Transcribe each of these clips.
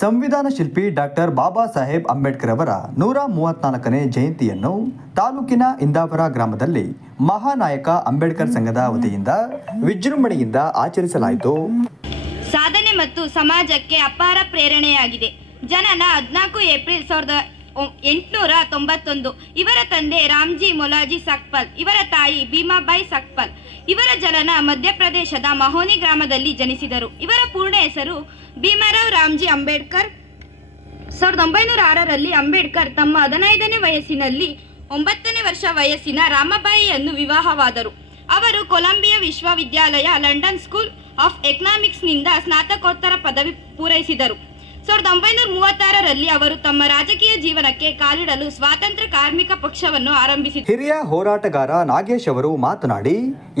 ಸಂವಿಧಾನ ಶಿಲ್ಪಿ ಡಾಕ್ಟರ್ ಬಾಬಾ ಸಾಹೇಬ್ ಅಂಬೇಡ್ಕರ್ ಅವರ 134ನೇ ಜಯಂತಿಯನ್ನು ತಾಲೂಕಿನ ಇಂದಾವರ ಗ್ರಾಮದಲ್ಲಿ ಮಹಾನಾಯಕ ಅಂಬೇಡ್ಕರ್ ಸಂಘದ ವತಿಯಿಂದ ವಿಜೃಂಭಣೆಯಿಂದ ಆಚರಿಸಲಾಯಿತು. ಸಾಧನೆ ಮತ್ತು ಸಮಾಜಕ್ಕೆ ಅಪಾರ ಪ್ರೇರಣೆಯಾಗಿದೆ. ಜನನ 14 ಏಪ್ರಿಲ್ 1891. ಇವರ ತಂದೆ ರಾಮ್ಜಿ ಮೊಲಾಜಿ ಸಕ್ಪಲ್, ಇವರ ತಾಯಿ ಭೀಮಾಬಾಯಿ ಸಕ್ಪಲ್. ಇವರ ಜನನ ಮಧ್ಯಪ್ರದೇಶದ ಮಹೋನಿ ಗ್ರಾಮದಲ್ಲಿ ಜನಿಸಿದರು. ಇವರ ಪೂರ್ಣ ಹೆಸರು ಭೀಮರಾವ್ ರಾಮ್ಜಿ ಅಂಬೇಡ್ಕರ್. 1906ರಲ್ಲಿ ಅಂಬೇಡ್ಕರ್ ತಮ್ಮ 15ನೇ ವಯಸ್ಸಿನಲ್ಲಿ 9ನೇ ವರ್ಷ ವಯಸ್ಸಿನ ರಾಮಬಾಯಿಯನ್ನು ವಿವಾಹವಾದರು. ಅವರು ಕೊಲಂಬಿಯಾ ವಿಶ್ವವಿದ್ಯಾಲಯ ಲಂಡನ್ ಸ್ಕೂಲ್ ಆಫ್ ಎಕನಾಮಿಕ್ಸ್ನಿಂದ ಸ್ನಾತಕೋತ್ತರ ಪದವಿ ಪೂರೈಸಿದರು. 1936ರಲ್ಲಿ ಅವರು ತಮ್ಮ ರಾಜಕೀಯ ಜೀವನಕ್ಕೆ ಕಾಲಿಡಲು ಸ್ವಾತಂತ್ರ್ಯ ಕಾರ್ಮಿಕ ಪಕ್ಷವನ್ನು ಆರಂಭಿಸಿದರು. ಹಿರಿಯ ಹೋರಾಟಗಾರ ನಾಗೇಶ್ ಅವರು ಮಾತನಾಡಿ,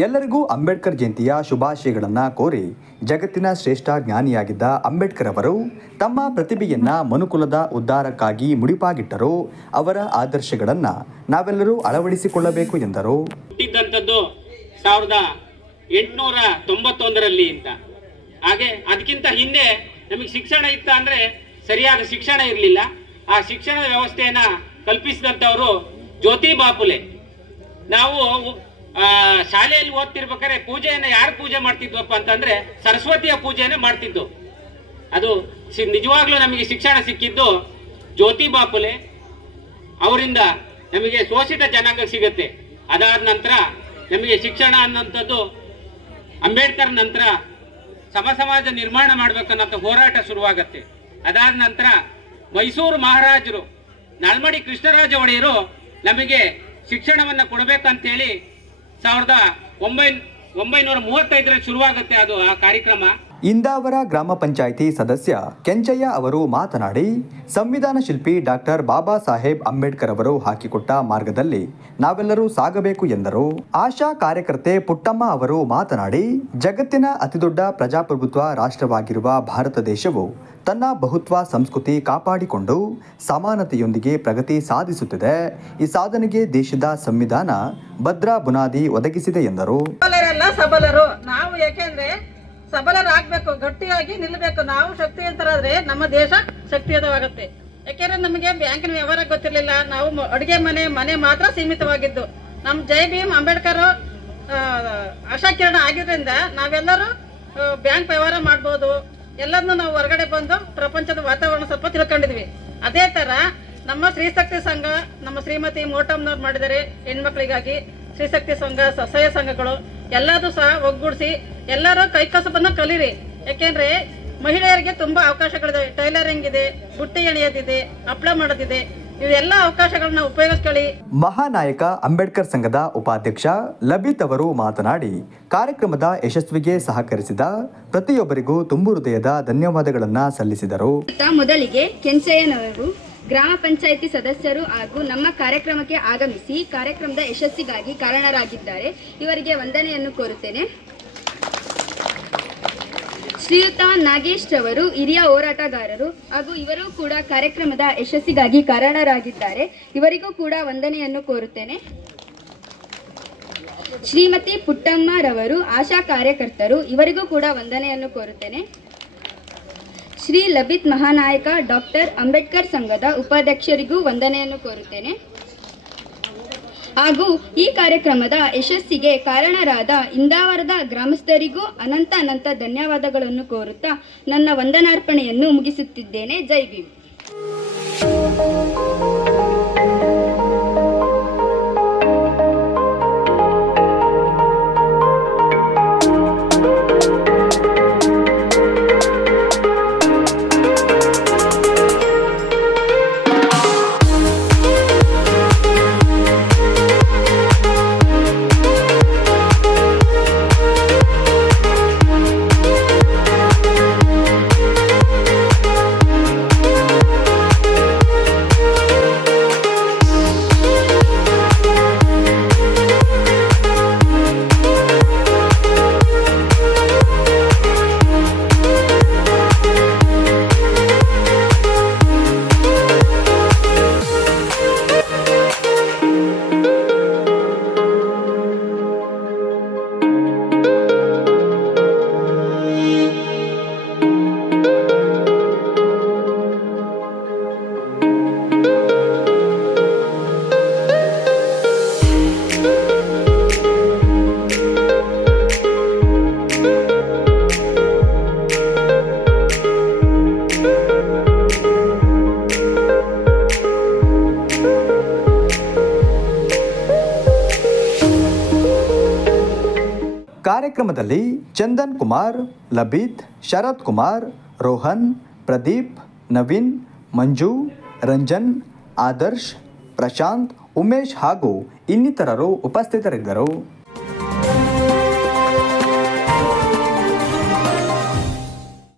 ಎಲ್ಲರಿಗೂ ಅಂಬೇಡ್ಕರ್ ಜಯಂತಿಯ ಶುಭಾಶಯಗಳನ್ನು ಕೋರಿ, ಜಗತ್ತಿನ ಶ್ರೇಷ್ಠ ಜ್ಞಾನಿಯಾಗಿದ್ದ ಅಂಬೇಡ್ಕರ್ ಅವರು ತಮ್ಮ ಪ್ರತಿಭೆಯನ್ನ ಮನುಕುಲದ ಉದ್ಧಾರಕ್ಕಾಗಿ ಮುಡಿಪಾಗಿಟ್ಟರು. ಅವರ ಆದರ್ಶಗಳನ್ನು ನಾವೆಲ್ಲರೂ ಅಳವಡಿಸಿಕೊಳ್ಳಬೇಕು ಎಂದರು. 1891ರಲ್ಲಿ ಅಂತ. ಹಾಗೆ ಅದಕ್ಕಿಂತ ಹಿಂದೆ ನಮಗೆ ಶಿಕ್ಷಣ ಇತ್ತ ಅಂದ್ರೆ ಸರಿಯಾದ ಶಿಕ್ಷಣ ಇರಲಿಲ್ಲ. ಆ ಶಿಕ್ಷಣದ ವ್ಯವಸ್ಥೆಯನ್ನ ಕಲ್ಪಿಸಿದಂಥವರು ಜ್ಯೋತಿಬಾ ಫುಲೆ. ನಾವು ಶಾಲೆಯಲ್ಲಿ ಓದ್ತಿರ್ಬೇಕಾದ್ರೆ ಪೂಜೆಯನ್ನು ಯಾರು ಪೂಜೆ ಮಾಡ್ತಿದ್ವಪ್ಪ ಅಂತಂದ್ರೆ ಸರಸ್ವತಿಯ ಪೂಜೆಯನ್ನೇ ಮಾಡ್ತಿದ್ದು. ಅದು ನಿಜವಾಗ್ಲೂ ನಮಗೆ ಶಿಕ್ಷಣ ಸಿಕ್ಕಿದ್ದು ಜ್ಯೋತಿಬಾ ಫುಲೆ ಅವರಿಂದ ನಮಗೆ ಶೋಷಿತ ಜನಾಂಗ ಸಿಗುತ್ತೆ. ಅದಾದ ನಂತರ ನಮಗೆ ಶಿಕ್ಷಣ ಅನ್ನೋಂಥದ್ದು ಅಂಬೇಡ್ಕರ್ ನಂತರ ಸಮಾಜ ನಿರ್ಮಾಣ ಮಾಡ್ಬೇಕನ್ನೋಂಥ ಹೋರಾಟ ಶುರುವಾಗತ್ತೆ. ಅದಾದ ನಂತರ ಮೈಸೂರು ಮಹಾರಾಜರು ನಾಲ್ಮಡಿ ಕೃಷ್ಣರಾಜ ಒಡೆಯರು ನಮಗೆ ಶಿಕ್ಷಣವನ್ನು ಕೊಡಬೇಕಂತೇಳಿ 1935ರಲ್ಲಿ ಶುರುವಾಗುತ್ತೆ ಅದು ಆ ಕಾರ್ಯಕ್ರಮ. ಇಂದಾವರ ಗ್ರಾಮ ಪಂಚಾಯಿತಿ ಸದಸ್ಯ ಕೆಂಚಯ್ಯ ಅವರು ಮಾತನಾಡಿ, ಸಂವಿಧಾನ ಶಿಲ್ಪಿ ಡಾಕ್ಟರ್ ಬಾಬಾ ಸಾಹೇಬ್ ಅಂಬೇಡ್ಕರ್ ಅವರು ಹಾಕಿಕೊಟ್ಟ ಮಾರ್ಗದಲ್ಲಿ ನಾವೆಲ್ಲರೂ ಸಾಗಬೇಕು ಎಂದರು. ಆಶಾ ಕಾರ್ಯಕರ್ತೆ ಪುಟ್ಟಮ್ಮ ಅವರು ಮಾತನಾಡಿ, ಜಗತ್ತಿನ ಅತಿದೊಡ್ಡ ಪ್ರಜಾಪ್ರಭುತ್ವ ರಾಷ್ಟ್ರವಾಗಿರುವ ಭಾರತ ದೇಶವು ತನ್ನ ಬಹುತ್ವ ಸಂಸ್ಕೃತಿ ಕಾಪಾಡಿಕೊಂಡು ಸಮಾನತೆಯೊಂದಿಗೆ ಪ್ರಗತಿ ಸಾಧಿಸುತ್ತಿದೆ. ಈ ಸಾಧನೆಗೆ ದೇಶದ ಸಂವಿಧಾನ ಭದ್ರ ಬುನಾದಿ ಒದಗಿಸಿದೆ ಎಂದರು. ಸಬಲರು ನಾವು, ಯಾಕೆಂದ್ರೆ ಸಬಲರಾಗಬೇಕು, ಗಟ್ಟಿಯಾಗಿ ನಿಲ್ಲಬೇಕು. ನಾವು ಶಕ್ತಿವಂತರಾದ್ರೆ ನಮ್ಮ ದೇಶ ಶಕ್ತಿಯುತವಾಗುತ್ತೆ. ಯಾಕೆಂದ್ರೆ ನಮಗೆ ಬ್ಯಾಂಕಿನ ವ್ಯವಹಾರ ಗೊತ್ತಿರಲಿಲ್ಲ. ನಾವು ಅಡುಗೆ ಮನೆ ಮಾತ್ರ ಸೀಮಿತವಾಗಿದ್ದು. ನಮ್ಮ ಜೈ ಭೀಮ್ ಅಂಬೇಡ್ಕರ್ ಆಶಾಕಿರಣ ಆಗಿದ್ರಿಂದ ನಾವೆಲ್ಲರೂ ಬ್ಯಾಂಕ್ ವ್ಯವಹಾರ ಮಾಡ್ಬೋದು. ಎಲ್ಲದನ್ನು ನಾವು ಹೊರಗಡೆ ಬಂದು ಪ್ರಪಂಚದ ವಾತಾವರಣ ಸ್ವಲ್ಪ ತಿಳ್ಕೊಂಡಿದ್ವಿ. ಅದೇ ತರ ನಮ್ಮ ಸ್ತ್ರೀಶಕ್ತಿ ಸಂಘ, ನಮ್ಮ ಶ್ರೀಮತಿ ಮೋಟಮ್ನವ್ರು ಮಾಡಿದರೆ ಹೆಣ್ಮಕ್ಳಿಗಾಗಿ ಸ್ತ್ರೀಶಕ್ತಿ ಸಂಘ, ಸ್ವಸಹಾಯ ಸಂಘಗಳು ಎಲ್ಲದೂ ಸಹ ಒಗ್ಗೂಡಿಸಿ ಎಲ್ಲರೂ ಕೈಕಸಬನ್ನ ಕಲೀರಿ. ಯಾಕೆಂದ್ರೆ ಮಹಿಳೆಯರಿಗೆ ತುಂಬಾ ಅವಕಾಶಗಳಿದೆ. ಟೈಲರಿಂಗ್ ಇದೆ, ಬುಟ್ಟಿ ಎಳೆಯೋದಿದೆ, ಹಪ್ಪಳ ಮಾಡೋದಿದೆ. ಇವೆಲ್ಲ ಅವಕಾಶಗಳನ್ನ ಉಪಯೋಗಿಸ್ಕೊಳ್ಳಿ. ಮಹಾನಾಯಕ ಅಂಬೇಡ್ಕರ್ ಸಂಘದ ಉಪಾಧ್ಯಕ್ಷ ಲಬಿತ್ ಅವರು ಮಾತನಾಡಿ, ಕಾರ್ಯಕ್ರಮದ ಯಶಸ್ವಿಗೆ ಸಹಕರಿಸಿದ ಪ್ರತಿಯೊಬ್ಬರಿಗೂ ತುಂಬು ಹೃದಯದ ಧನ್ಯವಾದಗಳನ್ನು ಸಲ್ಲಿಸಿದರು. ಮೊದಲಿಗೆ ಕೆಂಚಯ್ಯನವರು ಗ್ರಾಮ ಪಂಚಾಯಿತಿ ಸದಸ್ಯರು ಹಾಗೂ ನಮ್ಮ ಕಾರ್ಯಕ್ರಮಕ್ಕೆ ಆಗಮಿಸಿ ಕಾರ್ಯಕ್ರಮದ ಯಶಸ್ಸಿಗಾಗಿ ಕಾರಣರಾಗಿದ್ದಾರೆ. ಇವರಿಗೆ ವಂದನೆಯನ್ನು ಕೋರುತ್ತೇನೆ. ಶ್ರೀಯುತ ನಾಗೇಶ್ ರವರು ಹಿರಿಯ ಹೋರಾಟಗಾರರು ಹಾಗೂ ಇವರು ಕೂಡ ಕಾರ್ಯಕ್ರಮದ ಯಶಸ್ಸಿಗಾಗಿ ಕಾರಣರಾಗಿದ್ದಾರೆ. ಇವರಿಗೂ ಕೂಡ ವಂದನೆಯನ್ನು ಕೋರುತ್ತೇನೆ. ಶ್ರೀಮತಿ ಪುಟ್ಟಮ್ಮರವರು ಆಶಾ ಕಾರ್ಯಕರ್ತರು, ಇವರಿಗೂ ಕೂಡ ವಂದನೆಯನ್ನು ಕೋರುತ್ತೇನೆ. ಶ್ರೀ ಲಬಿತ್ ಮಹಾನಾಯಕ ಡಾಕ್ಟರ್ ಅಂಬೇಡ್ಕರ್ ಸಂಘದ ಉಪಾಧ್ಯಕ್ಷರಿಗೂ ವಂದನೆಯನ್ನು ಕೋರುತ್ತೇನೆ. ಹಾಗೂ ಈ ಕಾರ್ಯಕ್ರಮದ ಯಶಸ್ಸಿಗೆ ಕಾರಣರಾದ ಇಂದಾವರದ ಗ್ರಾಮಸ್ಥರಿಗೂ ಅನಂತ ಧನ್ಯವಾದಗಳನ್ನು ಕೋರುತ್ತಾ ನನ್ನ ವಂದನಾರ್ಪಣೆಯನ್ನು ಮುಗಿಸುತ್ತಿದ್ದೇನೆ. ಜೈ ಭೀಮ್. ಕಾರ್ಯಕ್ರಮದಲ್ಲಿ ಚಂದನ್ ಕುಮಾರ್, ಲಬಿತ್, ಶರತ್ ಕುಮಾರ್, ರೋಹನ್, ಪ್ರದೀಪ್, ನವೀನ್, ಮಂಜು, ರಂಜನ್, ಆದರ್ಶ್, ಪ್ರಶಾಂತ್, ಉಮೇಶ್ ಹಾಗೂ ಇನ್ನಿತರರು ಉಪಸ್ಥಿತರಿದ್ದರು.